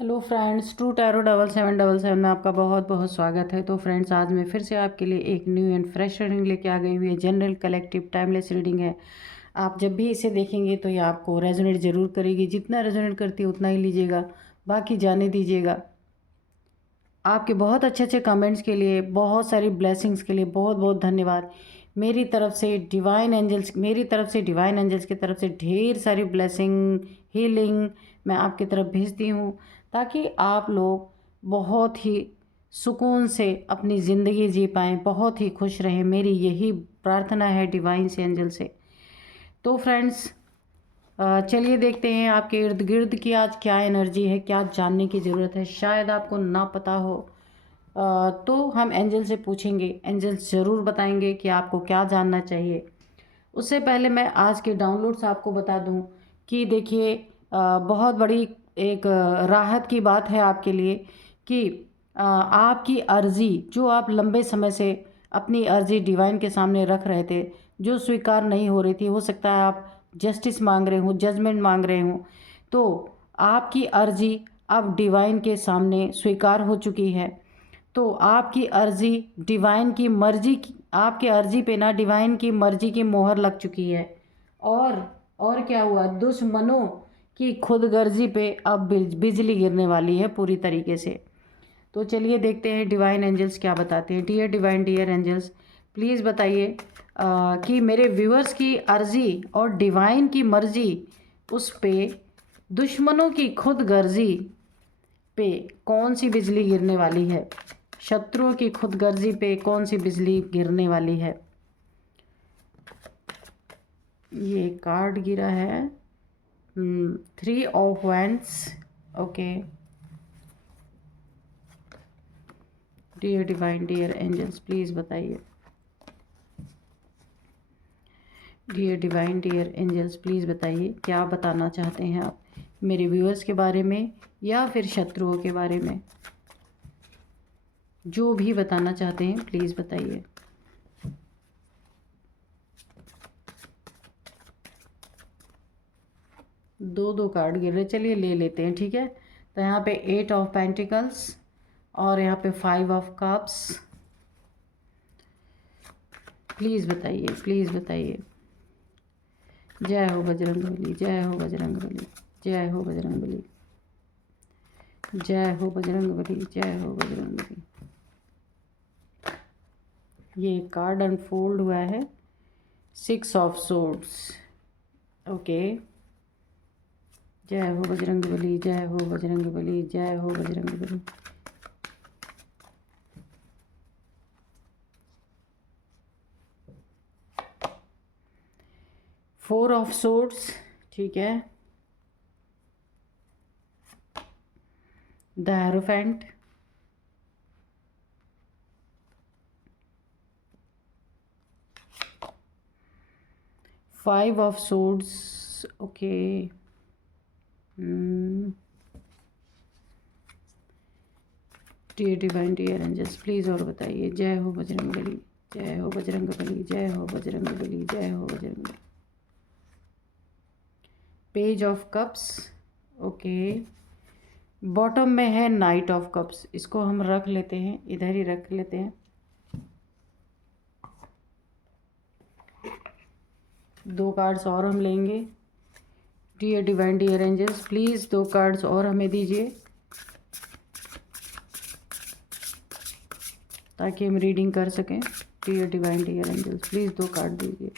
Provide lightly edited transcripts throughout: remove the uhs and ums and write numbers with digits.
Hello friends, true tarot 7777 में आपका बहुत बहुत स्वागत है। तो फ्रेंड्स, आज मैं फिर से आपके लिए एक न्यू एंड फ्रेश रीडिंग लेके आ गई हुई है। जनरल कलेक्टिव टाइमलेस रीडिंग है। आप जब भी इसे देखेंगे तो ये आपको रेजोनेट ज़रूर करेगी। जितना रेजोनेट करती है उतना ही लीजिएगा, बाकी जाने दीजिएगा। आपके बहुत अच्छे अच्छे कमेंट्स के लिए, बहुत सारी ब्लेसिंग्स के लिए बहुत बहुत धन्यवाद। मेरी तरफ से डिवाइन एंजल्स की तरफ से ढेर सारी ब्लेसिंग, हीलिंग मैं आपकी तरफ भेजती हूँ, ताकि आप लोग बहुत ही सुकून से अपनी ज़िंदगी जी पाएँ, बहुत ही खुश रहें। मेरी यही प्रार्थना है डिवाइन से, एंजल से। तो फ्रेंड्स, चलिए देखते हैं आपके इर्द गिर्द की आज क्या एनर्जी है, क्या जानने की ज़रूरत है। शायद आपको ना पता हो, तो हम एंजल से पूछेंगे। एंजल ज़रूर बताएंगे कि आपको क्या जानना चाहिए। उससे पहले मैं आज के डाउनलोड्स आपको बता दूं कि देखिए, बहुत बड़ी एक राहत की बात है आपके लिए कि आपकी अर्ज़ी, जो आप लंबे समय से अपनी अर्ज़ी डिवाइन के सामने रख रहे थे, जो स्वीकार नहीं हो रही थी, हो सकता है आप जस्टिस मांग रहे हो, जजमेंट मांग रहे हो, तो आपकी अर्ज़ी अब डिवाइन के सामने स्वीकार हो चुकी है। तो आपकी अर्ज़ी डिवाइन की मर्जी की, आपके अर्ज़ी पे ना डिवाइन की मर्जी की मोहर लग चुकी है। और क्या हुआ, दुश्मनों की खुदगर्जी पे अब बिजली गिरने वाली है पूरी तरीके से। तो चलिए देखते हैं डिवाइन एंजल्स क्या बताते हैं। Dear divine, dear angels, please बताइए कि मेरे व्यूअर्स की अर्ज़ी और डिवाइन की मर्जी, उस पे दुश्मनों की खुदगर्जी पे कौन सी बिजली गिरने वाली है। शत्रुओं की खुदगर्जी पे कौन सी बिजली गिरने वाली है। ये कार्ड गिरा है, 3 of wands. Okay, dear divine, dear angels, please बताइए। Dear divine, dear angels, please बताइए क्या बताना चाहते हैं आप मेरे व्यूअर्स के बारे में या फिर शत्रुओं के बारे में। जो भी बताना चाहते हैं प्लीज़ बताइए। दो दो कार्ड गिर रहे, चलिए ले लेते हैं, ठीक है। तो यहाँ पे 8 ऑफ पेंटिकल्स और यहाँ पे 5 ऑफ कप्स। प्लीज़ बताइए, प्लीज़ बताइए। जय हो बजरंग बली, जय हो बजरंग बली, जय हो बजरंग बली, जय हो बजरंग बली, जय हो बजरंग बली। ये कार्ड अनफोल्ड हुआ है, 6 ऑफ सोर्ड्स। ओके, जय हो बजरंग बली, जय हो बजरंग बली, जय हो Bajrang Bali. Four of swords, ठीक है। The hierophant, five of swords. Okay, dear divine, dear angels, please और बताइए। जय हो बजरंग बली, जय हो बजरंग बली, जय हो बजरंग बली, जय हो Bajrang Bali. Page of cups, okay. Bottom में है नाइट ऑफ कप्स, इसको हम रख लेते हैं, इधर ही रख लेते हैं। दो कार्ड्स और हम लेंगे। Dear divine, dear angels, please 2 cards और हमें दीजिए, ताकि हम रीडिंग कर सकें। Dear divine, dear angels, please 2 card दीजिए।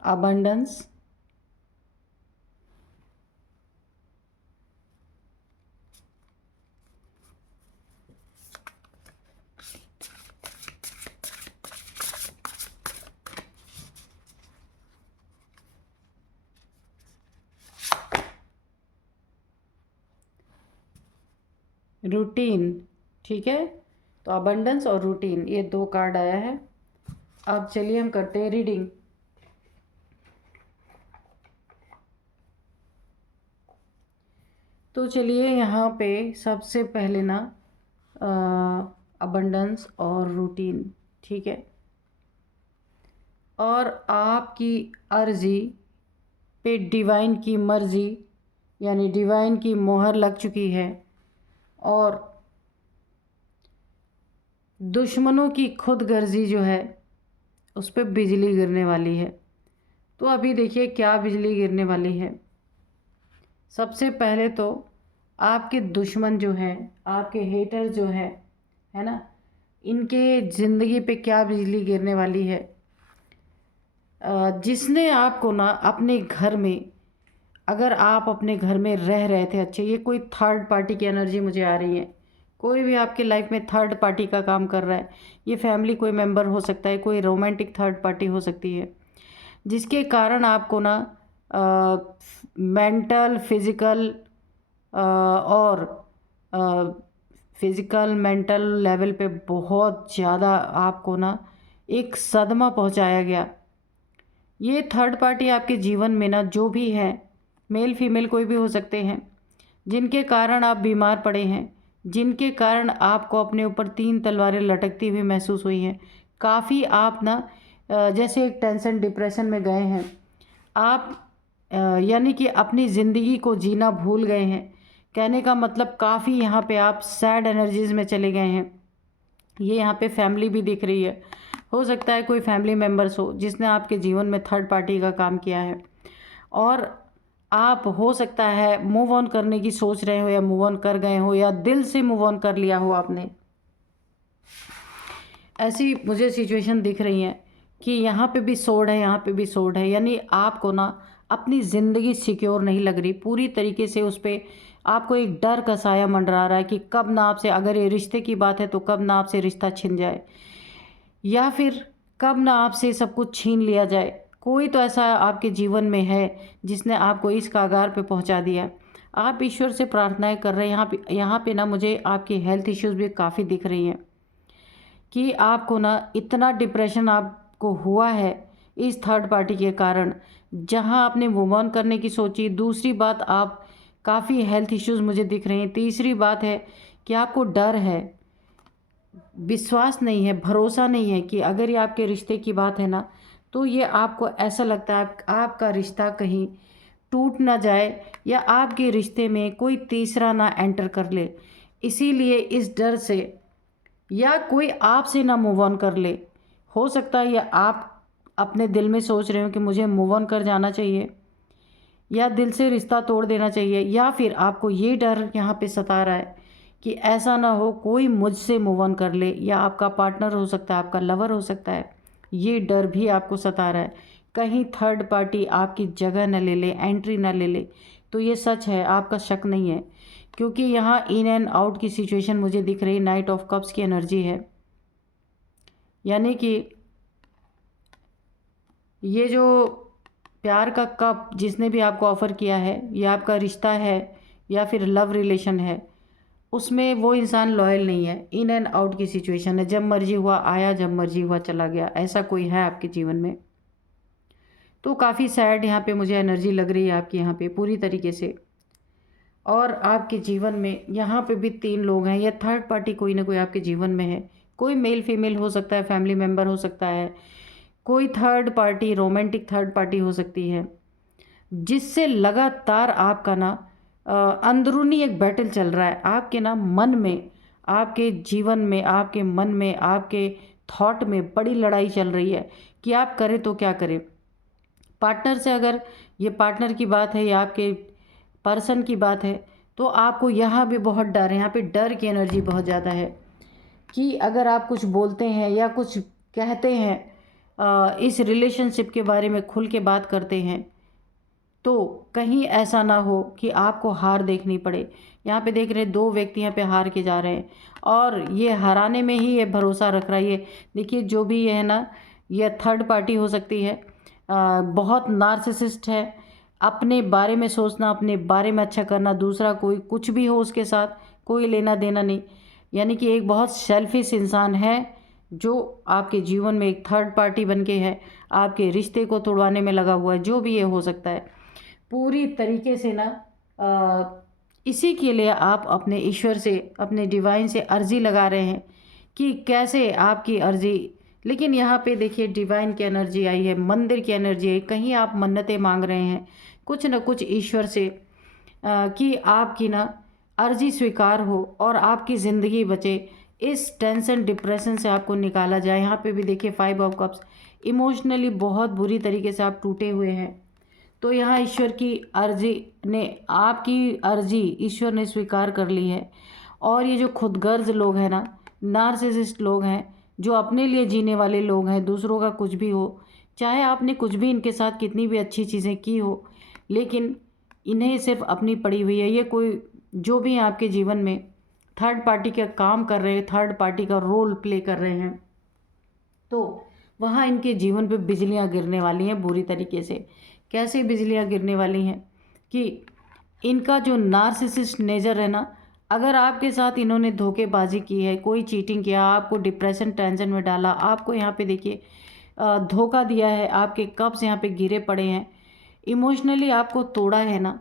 अबंडेंस, रूटीन, ठीक है। तो अबंडेंस और रूटीन, ये 2 कार्ड आया है। अब चलिए हम करते हैं रीडिंग। तो चलिए यहाँ पे सबसे पहले ना अबंडेंस और रूटीन, ठीक है। और आपकी अर्जी पे डिवाइन की मर्जी यानी डिवाइन की मोहर लग चुकी है और दुश्मनों की खुदगर्जी जो है उस पर बिजली गिरने वाली है। तो अभी देखिए क्या बिजली गिरने वाली है। सबसे पहले तो आपके दुश्मन जो हैं, आपके हेटर जो है ना, इनके ज़िंदगी पे क्या बिजली गिरने वाली है। जिसने आपको ना अपने घर में, अगर आप अपने घर में रह रहे थे, अच्छे, ये कोई थर्ड पार्टी की एनर्जी मुझे आ रही है। कोई भी आपके लाइफ में थर्ड पार्टी का काम कर रहा है। ये फैमिली कोई मेंबर हो सकता है, कोई रोमांटिक थर्ड पार्टी हो सकती है, जिसके कारण आपको ना मेंटल, फिज़िकल और फिज़िकल मेंटल लेवल पे बहुत ज़्यादा आपको ना एक सदमा पहुंचाया गया। ये थर्ड पार्टी आपके जीवन में ना जो भी है, मेल फीमेल कोई भी हो सकते हैं, जिनके कारण आप बीमार पड़े हैं, जिनके कारण आपको अपने ऊपर 3 तलवारें लटकती हुई महसूस हुई हैं। काफ़ी आप ना जैसे एक टेंशन डिप्रेशन में गए हैं आप, यानी कि अपनी ज़िंदगी को जीना भूल गए हैं। कहने का मतलब काफ़ी यहाँ पे आप सैड एनर्जीज़ में चले गए हैं। ये यहाँ पे फैमिली भी दिख रही है। हो सकता है कोई फैमिली मेम्बर्स हो जिसने आपके जीवन में थर्ड पार्टी का काम किया है और आप, हो सकता है, मूव ऑन करने की सोच रहे हो या मूव ऑन कर गए हो या दिल से मूव ऑन कर लिया हो आपने। ऐसी मुझे सिचुएशन दिख रही है कि यहाँ पे भी सोड है, यहाँ पे भी सोड है, यानी आपको ना अपनी ज़िंदगी सिक्योर नहीं लग रही पूरी तरीके से। उस पर आपको एक डर का साया मंडरा रहा है कि कब ना आपसे, अगर ये रिश्ते की बात है तो कब ना आपसे रिश्ता छिन जाए, या फिर कब ना आपसे सब कुछ छीन लिया जाए। कोई तो ऐसा आपके जीवन में है जिसने आपको इस कागार पे पहुंचा दिया। आप ईश्वर से प्रार्थनाएं कर रहे हैं। यहाँ पे ना मुझे आपकी हेल्थ इश्यूज़ भी काफ़ी दिख रही हैं कि आपको ना इतना डिप्रेशन आपको हुआ है इस थर्ड पार्टी के कारण, जहां आपने मूव ऑन करने की सोची। दूसरी बात, आप काफ़ी हेल्थ इश्यूज़ मुझे दिख रहे हैं। तीसरी बात है कि आपको डर है, विश्वास नहीं है, भरोसा नहीं है कि अगर ये आपके रिश्ते की बात है ना, तो ये आपको ऐसा लगता है आपका रिश्ता कहीं टूट ना जाए या आपके रिश्ते में कोई तीसरा ना एंटर कर ले। इसीलिए इस डर से, या कोई आपसे ना मूव ऑन कर ले। हो सकता है या आप अपने दिल में सोच रहे हो कि मुझे मूव ऑन कर जाना चाहिए या दिल से रिश्ता तोड़ देना चाहिए, या फिर आपको ये डर यहाँ पे सता रहा है कि ऐसा ना हो कोई मुझसे मूव ऑन कर ले, या आपका पार्टनर हो सकता है, आपका लवर हो सकता है। ये डर भी आपको सता रहा है कहीं थर्ड पार्टी आपकी जगह न ले ले, एंट्री ना ले ले। तो ये सच है, आपका शक नहीं है, क्योंकि यहाँ इन एंड आउट की सिचुएशन मुझे दिख रही। नाइट ऑफ कप्स की एनर्जी है, यानी कि ये जो प्यार का कप जिसने भी आपको ऑफ़र किया है, ये आपका रिश्ता है या फिर लव रिलेशन है, उसमें वो इंसान लॉयल नहीं है। इन एंड आउट की सिचुएशन है, जब मर्जी हुआ आया, जब मर्जी हुआ चला गया, ऐसा कोई है आपके जीवन में। तो काफ़ी सैड यहाँ पे मुझे एनर्जी लग रही है आपकी यहाँ पे पूरी तरीके से। और आपके जीवन में यहाँ पे भी 3 लोग हैं, या थर्ड पार्टी कोई ना कोई आपके जीवन में है। कोई मेल फीमेल हो सकता है, फैमिली मेम्बर हो सकता है, कोई third party, romantic third party हो सकती है, जिससे लगातार आपका ना अंदरूनी एक बैटल चल रहा है आपके ना मन में, आपके जीवन में, आपके मन में, आपके थॉट में बड़ी लड़ाई चल रही है कि आप करें तो क्या करें। पार्टनर से, अगर ये पार्टनर की बात है या आपके पर्सन की बात है, तो आपको यहाँ भी बहुत डर है। यहाँ पे डर की एनर्जी बहुत ज़्यादा है कि अगर आप कुछ बोलते हैं या कुछ कहते हैं, इस रिलेशनशिप के बारे में खुल के बात करते हैं, तो कहीं ऐसा ना हो कि आपको हार देखनी पड़े। यहाँ पे देख रहे हैं 2 व्यक्ति यहाँ पे हार के जा रहे हैं और ये हराने में ही ये भरोसा रख रहा है। ये देखिए, जो भी ये है ना, ये थर्ड पार्टी हो सकती है, बहुत नार्सिसिस्ट है। अपने बारे में सोचना, अपने बारे में अच्छा करना, दूसरा कोई कुछ भी हो उसके साथ कोई लेना देना नहीं। यानी कि एक बहुत सेल्फिश इंसान है जो आपके जीवन में एक थर्ड पार्टी बन के है, आपके रिश्ते को तोड़वाने में लगा हुआ है। जो भी ये हो सकता है पूरी तरीके से ना, इसी के लिए आप अपने ईश्वर से, अपने डिवाइन से अर्जी लगा रहे हैं कि कैसे आपकी अर्जी लेकिन यहाँ पे देखिए डिवाइन की एनर्जी आई है, मंदिर की एनर्जी आई। कहीं आप मन्नतें मांग रहे हैं कुछ न कुछ ईश्वर से कि आपकी ना अर्जी स्वीकार हो और आपकी ज़िंदगी बचे, इस टेंशन डिप्रेशन से आपको निकाला जाए। यहाँ पे भी देखिए 5 ऑफ कप्स, इमोशनली बहुत बुरी तरीके से आप टूटे हुए हैं। तो यहाँ ईश्वर की अर्जी ने, आपकी अर्जी ईश्वर ने स्वीकार कर ली है। और ये जो खुदगर्ज लोग हैं ना, नार्सिसिस्ट लोग हैं, जो अपने लिए जीने वाले लोग हैं, दूसरों का कुछ भी हो, चाहे आपने कुछ भी इनके साथ कितनी भी अच्छी चीज़ें की हो, लेकिन इन्हें सिर्फ अपनी पड़ी हुई है। ये कोई जो भी आपके जीवन में थर्ड पार्टी का काम कर रहे हैं, थर्ड पार्टी का रोल प्ले कर रहे हैं, तो वहाँ इनके जीवन पे बिजलियाँ गिरने वाली हैं बुरी तरीके से। कैसे बिजलियाँ गिरने वाली हैं कि इनका जो नार्सिसिस्ट नेचर है ना, अगर आपके साथ इन्होंने धोखेबाजी की है, कोई चीटिंग किया, आपको डिप्रेशन टेंशन में डाला, आपको यहाँ पे देखिए धोखा दिया है, आपके कब्स यहाँ पे गिरे पड़े हैं, इमोशनली आपको तोड़ा है ना,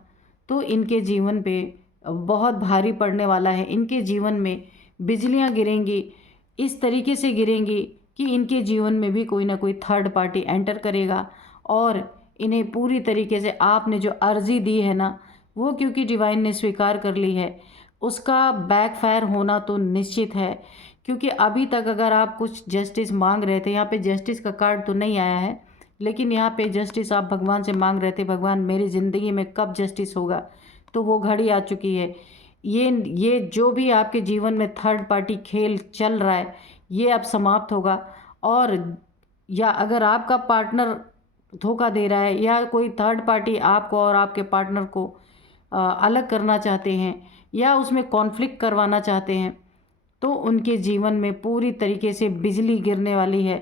तो इनके जीवन पे बहुत भारी पड़ने वाला है। इनके जीवन में बिजलियाँ गिरेंगी, इस तरीके से गिरेंगी कि इनके जीवन में भी कोई ना कोई थर्ड पार्टी एंटर करेगा और इन्हें पूरी तरीके से आपने जो अर्जी दी है ना, वो क्योंकि डिवाइन ने स्वीकार कर ली है, उसका बैकफायर होना तो निश्चित है। क्योंकि अभी तक अगर आप कुछ जस्टिस मांग रहे थे, यहाँ पे जस्टिस का कार्ड तो नहीं आया है, लेकिन यहाँ पे जस्टिस आप भगवान से मांग रहे थे, भगवान मेरी ज़िंदगी में कब जस्टिस होगा, तो वो घड़ी आ चुकी है। ये जो भी आपके जीवन में थर्ड पार्टी खेल चल रहा है, ये अब समाप्त होगा। और या अगर आपका पार्टनर धोखा दे रहा है या कोई थर्ड पार्टी आपको और आपके पार्टनर को अलग करना चाहते हैं या उसमें कॉन्फ्लिक्ट करवाना चाहते हैं, तो उनके जीवन में पूरी तरीके से बिजली गिरने वाली है।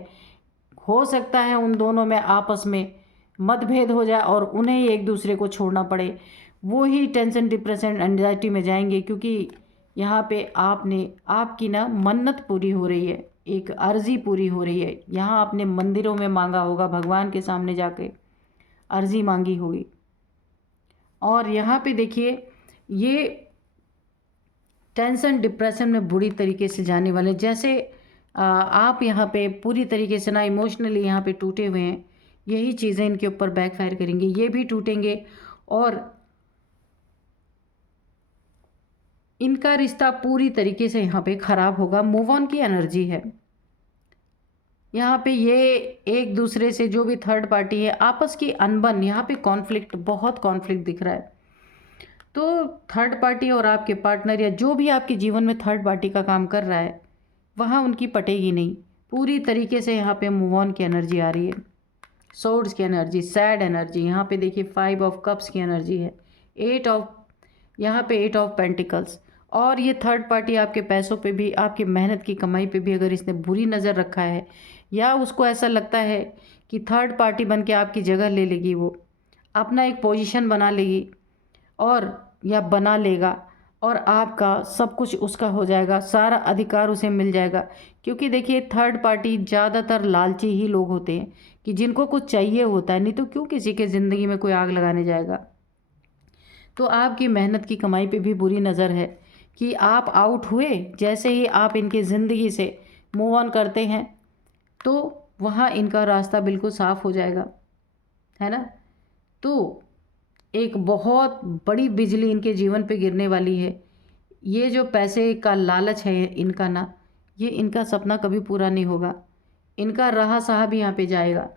हो सकता है उन दोनों में आपस में मतभेद हो जाए और उन्हें ही एक दूसरे को छोड़ना पड़े। वो ही टेंशन डिप्रेशन एंजाइटी में जाएंगे, क्योंकि यहाँ पे आपकी ना मन्नत पूरी हो रही है, एक अर्जी पूरी हो रही है। यहाँ आपने मंदिरों में मांगा होगा, भगवान के सामने जाके अर्जी मांगी होगी। और यहाँ पे देखिए ये टेंशन डिप्रेशन में बुरी तरीके से जाने वाले, जैसे आप यहाँ पे पूरी तरीके से ना इमोशनली यहाँ पे टूटे हुए हैं, यही चीज़ें इनके ऊपर बैकफायर करेंगी, ये भी टूटेंगे और इनका रिश्ता पूरी तरीके से यहाँ पे ख़राब होगा। मूव ऑन की एनर्जी है यहाँ पे। ये एक दूसरे से जो भी थर्ड पार्टी है, आपस की अनबन, यहाँ पे कॉन्फ्लिक्ट, बहुत कॉन्फ्लिक्ट दिख रहा है। तो थर्ड पार्टी और आपके पार्टनर या जो भी आपके जीवन में थर्ड पार्टी का काम कर रहा है, वहाँ उनकी पटेगी नहीं। पूरी तरीके से यहाँ पे मूव ऑन की एनर्जी आ रही है, सोर्ड्स की एनर्जी, सैड एनर्जी। यहाँ पे देखिए 5 ऑफ कप्स की एनर्जी है, यहाँ पे 8 ऑफ पेंटिकल्स। और ये थर्ड पार्टी आपके पैसों पे भी, आपकी मेहनत की कमाई पे भी अगर इसने बुरी नज़र रखा है या उसको ऐसा लगता है कि थर्ड पार्टी बन के आपकी जगह ले लेगी, वो अपना एक पोजीशन बना लेगी और या बना लेगा और आपका सब कुछ उसका हो जाएगा, सारा अधिकार उसे मिल जाएगा। क्योंकि देखिए थर्ड पार्टी ज़्यादातर लालची ही लोग होते हैं कि जिनको कुछ चाहिए होता है, नहीं तो क्यों किसी के ज़िंदगी में कोई आग लगाने जाएगा। तो आपकी मेहनत की कमाई पे भी बुरी नज़र है कि आप आउट हुए, जैसे ही आप इनकी ज़िंदगी से मूव ऑन करते हैं तो वहाँ इनका रास्ता बिल्कुल साफ़ हो जाएगा, है ना। तो एक बहुत बड़ी बिजली इनके जीवन पे गिरने वाली है। ये जो पैसे का लालच है इनका ना, ये इनका सपना कभी पूरा नहीं होगा, इनका रहा सहा भी यहाँ पे जाएगा।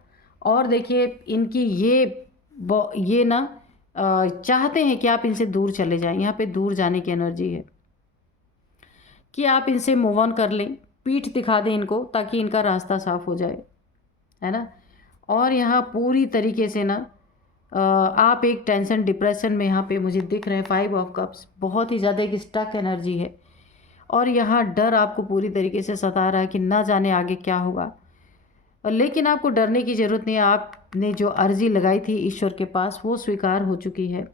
और देखिए इनकी ये ना चाहते हैं कि आप इनसे दूर चले जाएं, यहाँ पे दूर जाने की एनर्जी है कि आप इनसे मूव ऑन कर लें, पीठ दिखा दें इनको ताकि इनका रास्ता साफ हो जाए, है ना। और यहाँ पूरी तरीके से ना आप एक टेंशन डिप्रेशन में यहाँ पे मुझे दिख रहे हैं 5 ऑफ कप्स, बहुत ही ज़्यादा एक स्टक एनर्जी है। और यहाँ डर आपको पूरी तरीके से सता रहा है कि ना जाने आगे क्या होगा। लेकिन आपको डरने की ज़रूरत नहीं है, आपने जो अर्जी लगाई थी ईश्वर के पास वो स्वीकार हो चुकी है।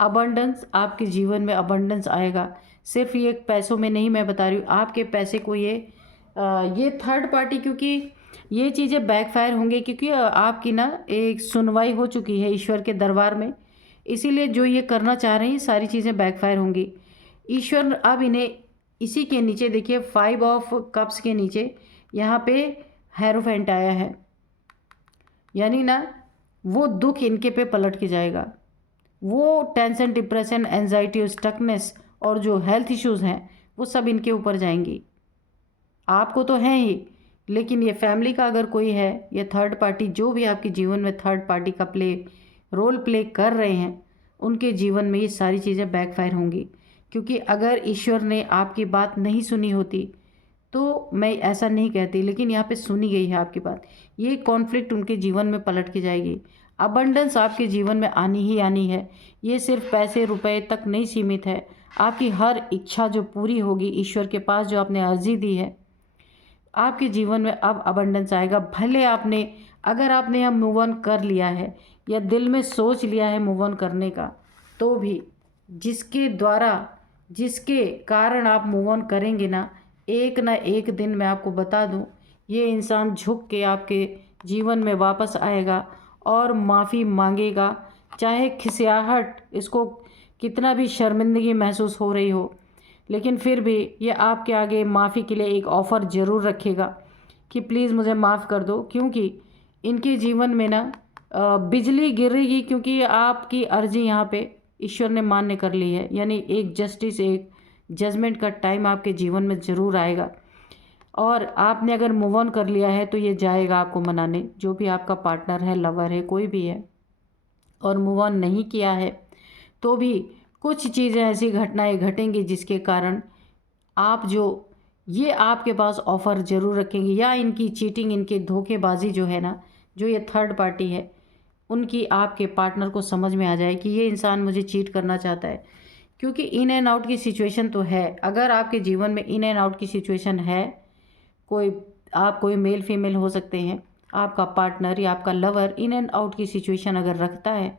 अबंडेंस, आपके जीवन में अबंडेंस आएगा, सिर्फ ये पैसों में नहीं मैं बता रही हूँ, आपके पैसे को ये थर्ड पार्टी, क्योंकि ये चीज़ें बैकफायर होंगे, क्योंकि आपकी ना एक सुनवाई हो चुकी है ईश्वर के दरबार में, इसीलिए जो ये करना चाह रहे हैं सारी चीज़ें बैकफायर होंगी। ईश्वर अब इन्हें इसी के नीचे देखिए 5 ऑफ कप्स के नीचे यहाँ पे हेरोफेंट आया है, यानी ना वो दुख इनके पे पलट के जाएगा। वो टेंशन, डिप्रेशन, एंजाइटी, स्टकनेस और जो हेल्थ इश्यूज़ हैं वो सब इनके ऊपर जाएंगी। आपको तो है ही, लेकिन ये फैमिली का अगर कोई है, ये थर्ड पार्टी, जो भी आपके जीवन में थर्ड पार्टी का रोल प्ले कर रहे हैं, उनके जीवन में ये सारी चीज़ें बैकफायर होंगी। क्योंकि अगर ईश्वर ने आपकी बात नहीं सुनी होती तो मैं ऐसा नहीं कहती, लेकिन यहाँ पे सुनी गई है आपकी बात। ये कॉन्फ्लिक्ट उनके जीवन में पलट के जाएगी। अबंडेंस आपके जीवन में आनी ही आनी है। ये सिर्फ पैसे रुपए तक नहीं सीमित है। आपकी हर इच्छा जो पूरी होगी ईश्वर के पास, जो आपने अर्जी दी है, आपके जीवन में अब अबंडेंस आएगा। भले अगर आपने अब मूव ऑन कर लिया है या दिल में सोच लिया है मूव ऑन करने का, तो भी जिसके कारण आप मूव ऑन करेंगे ना एक दिन मैं आपको बता दूं, ये इंसान झुक के आपके जीवन में वापस आएगा और माफ़ी मांगेगा। चाहे खिसियाहट, इसको कितना भी शर्मिंदगी महसूस हो रही हो, लेकिन फिर भी ये आपके आगे माफ़ी के लिए एक ऑफ़र ज़रूर रखेगा कि प्लीज़ मुझे माफ़ कर दो। क्योंकि इनके जीवन में ना बिजली गिरेगी, क्योंकि आपकी अर्जी यहाँ पे ईश्वर ने मान्य कर ली है। यानी एक जस्टिस, एक जजमेंट का टाइम आपके जीवन में ज़रूर आएगा। और आपने अगर मूव ऑन कर लिया है तो ये जाएगा आपको मनाने, जो भी आपका पार्टनर है, लवर है, कोई भी है। और मूव ऑन नहीं किया है तो भी कुछ चीज़ें, ऐसी घटनाएं घटेंगी जिसके कारण ये आपके पास ऑफ़र ज़रूर रखेंगे। या इनकी चीटिंग, इनकी धोखेबाजी जो है ना, जो ये थर्ड पार्टी है, उनकी आपके पार्टनर को समझ में आ जाए कि ये इंसान मुझे चीट करना चाहता है। क्योंकि इन एंड आउट की सिचुएशन तो है। अगर आपके जीवन में इन एंड आउट की सिचुएशन है, कोई मेल फीमेल हो सकते हैं, आपका पार्टनर या आपका लवर इन एंड आउट की सिचुएशन अगर रखता है,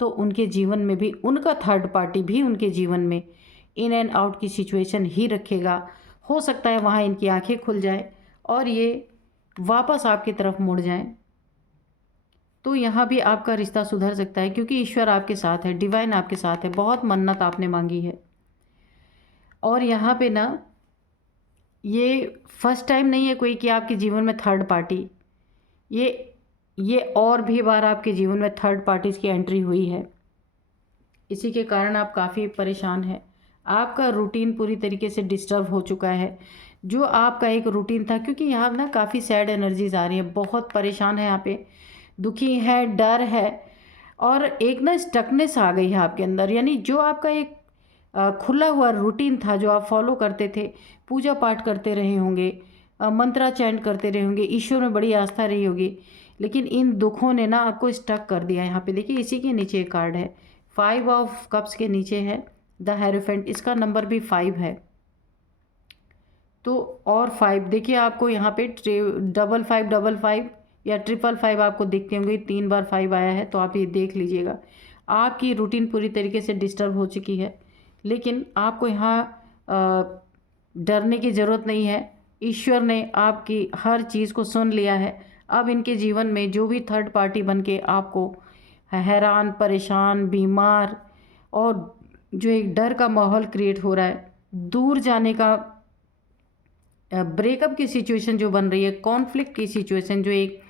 तो उनके जीवन में भी उनका थर्ड पार्टी भी उनके जीवन में इन एंड आउट की सिचुएशन ही रखेगा। हो सकता है वहाँ इनकी आंखें खुल जाए और ये वापस आपकी तरफ मुड़ जाएं। तो यहाँ भी आपका रिश्ता सुधर सकता है, क्योंकि ईश्वर आपके साथ है, डिवाइन आपके साथ है। बहुत मन्नत आपने मांगी है। और यहाँ पे ना, ये फर्स्ट टाइम नहीं है कोई कि आपके जीवन में थर्ड पार्टी, ये और भी बार आपके जीवन में थर्ड पार्टीज़ की एंट्री हुई है। इसी के कारण आप काफ़ी परेशान हैं। आपका रूटीन पूरी तरीके से डिस्टर्ब हो चुका है, जो आपका एक रूटीन था। क्योंकि यहाँ ना काफ़ी सैड एनर्जीज आ रही हैं, बहुत परेशान है यहाँ पे, दुखी है, डर है, और एक ना स्टकनेस आ गई है आपके अंदर। यानी जो आपका एक खुला हुआ रूटीन था, जो आप फॉलो करते थे, पूजा पाठ करते रहे होंगे, मंत्रा चैंट करते रहे होंगे, ईश्वर में बड़ी आस्था रही होगी, लेकिन इन दुखों ने ना आपको स्टक कर दिया। यहाँ पे देखिए, इसी के नीचे एक कार्ड है, 5 ऑफ कप्स के नीचे है द हेरोफेंट। इसका नंबर भी 5 है। तो और 5 देखिए, आपको यहाँ पे 5555 या 555 आपको दिखते होंगे, 3 बार 5 आया है, तो आप ये देख लीजिएगा। आपकी रूटीन पूरी तरीके से डिस्टर्ब हो चुकी है, लेकिन आपको यहाँ डरने की ज़रूरत नहीं है। ईश्वर ने आपकी हर चीज़ को सुन लिया है। अब इनके जीवन में जो भी थर्ड पार्टी बन के आपको हैरान, परेशान, बीमार और जो एक डर का माहौल क्रिएट हो रहा है, दूर जाने का, ब्रेकअप की सिचुएशन जो बन रही है, कॉन्फ्लिक्ट की सिचुएशन, जो एक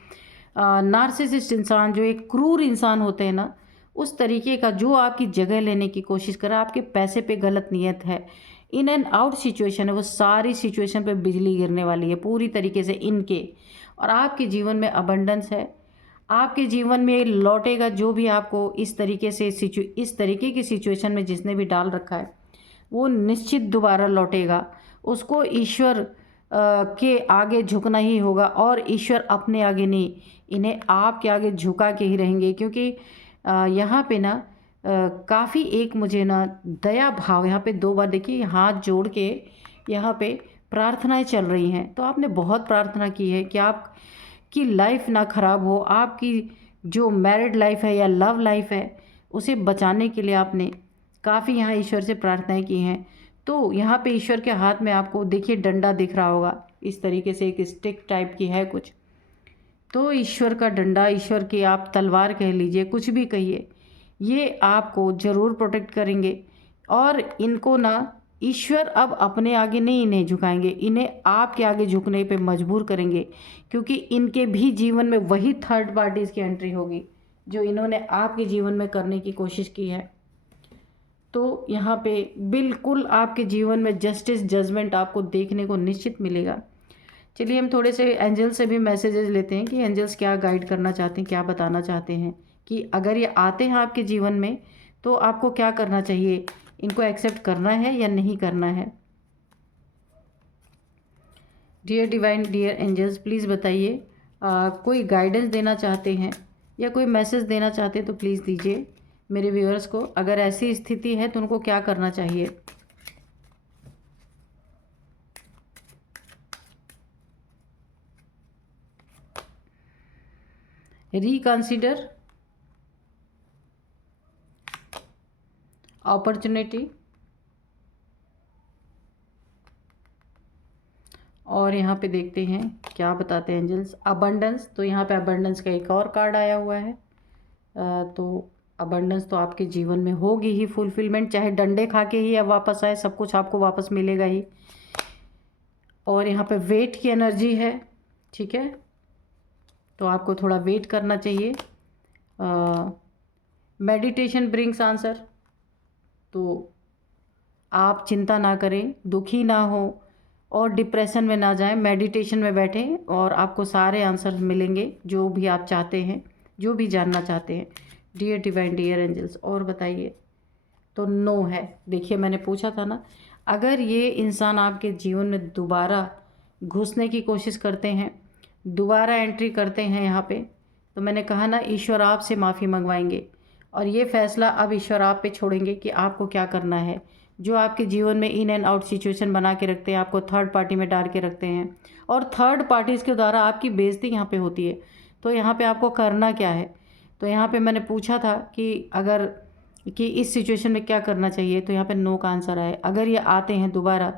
नार्सिसिस्ट इंसान, जो एक क्रूर इंसान होते हैं ना, उस तरीके का जो आपकी जगह लेने की कोशिश कर रहा है, आपके पैसे पे गलत नियत है, इन एंड आउट सिचुएशन है, वो सारी सिचुएशन पे बिजली गिरने वाली है पूरी तरीके से इनके। और आपके जीवन में अबंडेंस है। आपके जीवन में लौटेगा जो भी आपको इस तरीके की सिचुएशन में जिसने भी डाल रखा है, वो निश्चित दोबारा लौटेगा। उसको ईश्वर के आगे झुकना ही होगा, और ईश्वर अपने आगे नहीं, इन्हें आपके आगे झुका के ही रहेंगे। क्योंकि यहाँ पे ना काफ़ी एक मुझे ना दया भाव, यहाँ पे 2 बार देखिए हाथ जोड़ के यहाँ पे प्रार्थनाएं चल रही हैं। तो आपने बहुत प्रार्थना की है कि आपकी लाइफ ना ख़राब हो, आपकी जो मैरिड लाइफ है या लव लाइफ है उसे बचाने के लिए आपने काफ़ी यहाँ ईश्वर से प्रार्थनाएं की हैं। तो यहाँ पे ईश्वर के हाथ में आपको देखिए डंडा दिख रहा होगा, इस तरीके से एक स्टिक टाइप की है कुछ। तो ईश्वर का डंडा, ईश्वर की आप तलवार कह लीजिए, कुछ भी कहिए, ये आपको ज़रूर प्रोटेक्ट करेंगे। और इनको ना ईश्वर अब अपने आगे नहीं इन्हें झुकाएंगे, इन्हें आपके आगे झुकने पे मजबूर करेंगे, क्योंकि इनके भी जीवन में वही थर्ड पार्टीज़ की एंट्री होगी जो इन्होंने आपके जीवन में करने की कोशिश की है। तो यहाँ पे बिल्कुल आपके जीवन में जस्टिस जजमेंट आपको देखने को निश्चित मिलेगा। चलिए हम थोड़े से एंजल्स से भी मैसेजेस लेते हैं कि एंजल्स क्या गाइड करना चाहते हैं, क्या बताना चाहते हैं, कि अगर ये आते हैं आपके जीवन में तो आपको क्या करना चाहिए, इनको एक्सेप्ट करना है या नहीं करना है। Dear divine, dear angels, please बताइए, कोई गाइडेंस देना चाहते हैं या कोई मैसेज देना चाहते हैं तो प्लीज़ दीजिए मेरे व्यूअर्स को। अगर ऐसी स्थिति है तो उनको क्या करना चाहिए। रिकंसिडर अपॉर्चुनिटी, और यहाँ पे देखते हैं क्या बताते हैं एंजल्स। अबंडेंस, तो यहाँ पे अबंडेंस का एक और कार्ड आया हुआ है। तो अबंडेंस तो आपके जीवन में होगी ही, फुलफिलमेंट, चाहे डंडे खा के ही अब वापस आए, सब कुछ आपको वापस मिलेगा ही। और यहाँ पे वेट की एनर्जी है, ठीक है, तो आपको थोड़ा वेट करना चाहिए। मेडिटेशन ब्रिंग्स आंसर, तो आप चिंता ना करें, दुखी ना हो और डिप्रेशन में ना जाएं, मेडिटेशन में बैठें और आपको सारे आंसर मिलेंगे जो भी आप चाहते हैं, जो भी जानना चाहते हैं। डियर डिवाइन, डियर एंजल्स, और बताइए। तो नो है। देखिए मैंने पूछा था ना, अगर ये इंसान आपके जीवन में दोबारा घुसने की कोशिश करते हैं, दोबारा एंट्री करते हैं यहाँ पे, तो मैंने कहा ना ईश्वर आपसे माफ़ी मंगवाएंगे और ये फैसला अब ईश्वर आप पे छोड़ेंगे कि आपको क्या करना है। जो आपके जीवन में इन एंड आउट सिचुएशन बना के रखते हैं, आपको थर्ड पार्टी में डाल के रखते हैं और थर्ड पार्टीज़ के द्वारा आपकी बेइज्जती यहाँ पे होती है, तो यहाँ पे आपको करना क्या है। तो यहाँ पे मैंने पूछा था कि अगर कि इस सिचुएशन में क्या करना चाहिए, तो यहाँ पे नो का आंसर आए। अगर ये आते हैं दोबारा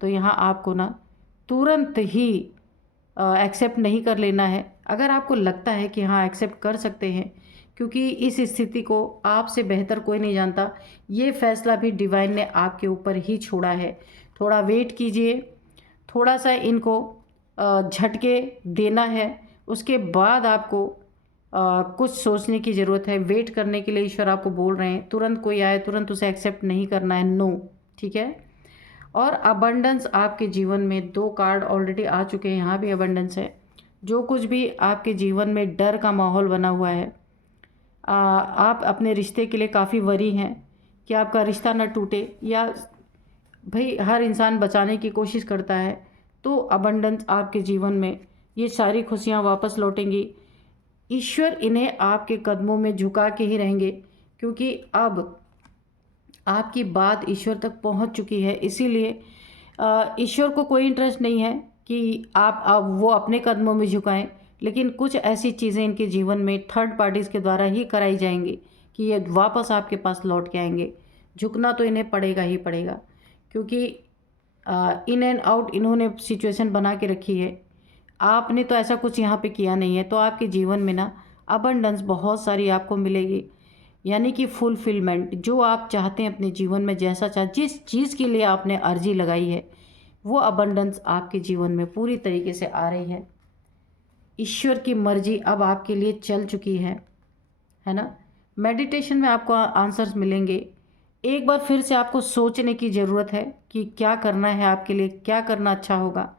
तो यहाँ आपको ना तुरंत ही एक्सेप्ट नहीं कर लेना है। अगर आपको लगता है कि हाँ एक्सेप्ट कर सकते हैं, क्योंकि इस स्थिति को आपसे बेहतर कोई नहीं जानता, ये फैसला भी डिवाइन ने आपके ऊपर ही छोड़ा है। थोड़ा वेट कीजिए, थोड़ा सा इनको झटके देना है, उसके बाद आपको कुछ सोचने की ज़रूरत है। वेट करने के लिए ईश्वर आपको बोल रहे हैं, तुरंत कोई आए तुरंत उसे एक्सेप्ट नहीं करना है, नो, ठीक है। और अबंडेंस आपके जीवन में 2 कार्ड ऑलरेडी आ चुके हैं, यहाँ भी अबंडेंस है। जो कुछ भी आपके जीवन में डर का माहौल बना हुआ है, आप अपने रिश्ते के लिए काफ़ी वरी हैं कि आपका रिश्ता न टूटे, या भाई हर इंसान बचाने की कोशिश करता है, तो अबंडेंस आपके जीवन में ये सारी खुशियाँ वापस लौटेंगी। ईश्वर इन्हें आपके कदमों में झुका के ही रहेंगे, क्योंकि अब आपकी बात ईश्वर तक पहुंच चुकी है। इसीलिए ईश्वर को कोई इंटरेस्ट नहीं है कि आप अब वो अपने कदमों में झुकाएं, लेकिन कुछ ऐसी चीज़ें इनके जीवन में थर्ड पार्टीज़ के द्वारा ही कराई जाएंगी कि ये वापस आपके पास लौट के आएंगे। झुकना तो इन्हें पड़ेगा ही पड़ेगा, क्योंकि इन एंड आउट इन्होंने सिचुएशन बना के रखी है। आपने तो ऐसा कुछ यहाँ पे किया नहीं है, तो आपके जीवन में ना अबंडेंस बहुत सारी आपको मिलेगी, यानी कि फुलफिलमेंट। जो आप चाहते हैं अपने जीवन में, जैसा जिस चीज़ के लिए आपने अर्जी लगाई है, वो अबंडेंस आपके जीवन में पूरी तरीके से आ रही है। ईश्वर की मर्जी अब आपके लिए चल चुकी है ना। मेडिटेशन में आपको आंसर्स मिलेंगे। एक बार फिर से आपको सोचने की ज़रूरत है कि क्या करना है, आपके लिए क्या करना अच्छा होगा।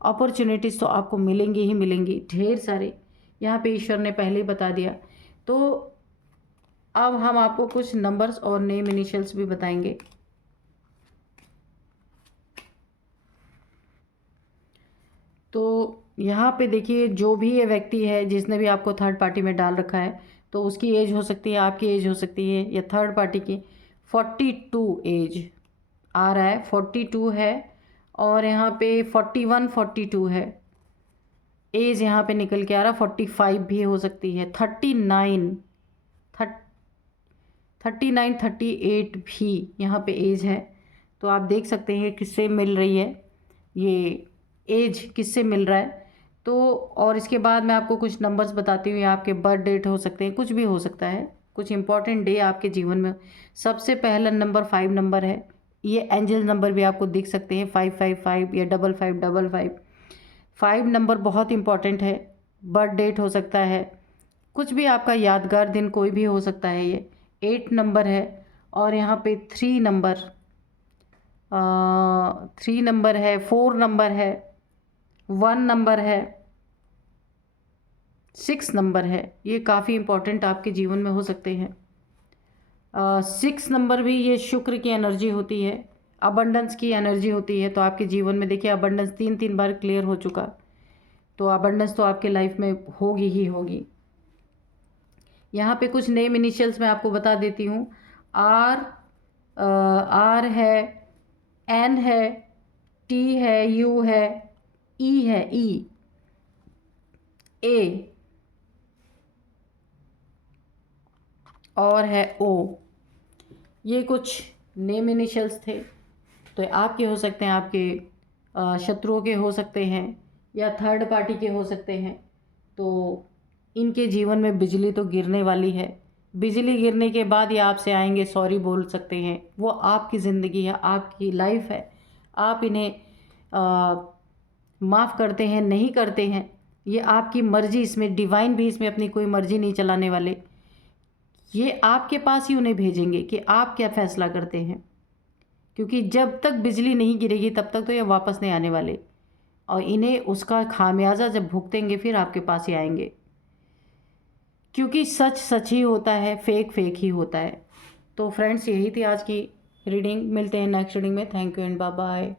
अपॉर्चुनिटीज़ तो आपको मिलेंगी ही मिलेंगी, ढेर सारे, यहाँ पे ईश्वर ने पहले ही बता दिया। तो अब हम आपको कुछ नंबर्स और नेम इनिशियल्स भी बताएंगे। तो यहाँ पे देखिए, जो भी ये व्यक्ति है जिसने भी आपको थर्ड पार्टी में डाल रखा है, तो उसकी एज हो सकती है, आपकी एज हो सकती है, या थर्ड पार्टी की 42 एज आ रहा है, 42 है, और यहाँ पे 41 42 है एज, यहाँ पे निकल के आ रहा, 45 भी हो सकती है, 39 38 भी यहाँ पे एज है। तो आप देख सकते हैं किससे मिल रही है, ये एज किससे मिल रहा है। तो और इसके बाद मैं आपको कुछ नंबर्स बताती हूँ, आपके बर्थ डेट हो सकते हैं, कुछ भी हो सकता है, कुछ इंपॉर्टेंट डे आपके जीवन में। सबसे पहला नंबर 5 नंबर है, ये एंजल नंबर भी आपको दिख सकते हैं 555 या 5555। 5 नंबर बहुत इंपॉर्टेंट है। बर्थ डेट हो सकता है, कुछ भी आपका यादगार दिन कोई भी हो सकता है ये। 8 नंबर है और यहाँ पे 3 नंबर 3 नंबर है, 4 नंबर है, 1 नंबर है, 6 नंबर है। ये काफ़ी इम्पोर्टेंट आपके जीवन में हो सकते हैं। 6 नंबर भी ये शुक्र की एनर्जी होती है, अबंडेंस की एनर्जी होती है। तो आपके जीवन में देखिए अबंडेंस 3 बार क्लियर हो चुका, तो अबंडेंस तो आपके लाइफ में होगी ही होगी। यहाँ पे कुछ नेम इनिशियल्स मैं आपको बता देती हूँ। आर है, एन है, टी है, यू है, ई है, ई, ए और है ओ। ये कुछ नेम इनिशियल्स थे। तो आपके हो सकते हैं, आपके शत्रुओं के हो सकते हैं या थर्ड पार्टी के हो सकते हैं। तो इनके जीवन में बिजली तो गिरने वाली है। बिजली गिरने के बाद ये आपसे आएंगे, सॉरी बोल सकते हैं। वो आपकी ज़िंदगी है, आपकी लाइफ है। आप इन्हें माफ़ करते हैं नहीं करते हैं, ये आपकी मर्ज़ी। इसमें डिवाइन भी इसमें अपनी कोई मर्ज़ी नहीं चलाने वाले। ये आपके पास ही उन्हें भेजेंगे कि आप क्या फ़ैसला करते हैं, क्योंकि जब तक बिजली नहीं गिरेगी तब तक तो ये वापस नहीं आने वाले। और इन्हें उसका खामियाजा जब भुगतेंगे फिर आपके पास ही आएंगे, क्योंकि सच सच ही होता है, फेक फेक ही होता है। तो फ्रेंड्स, यही थी आज की रीडिंग। मिलते हैं नेक्स्ट रीडिंग में। Thank you and bye bye.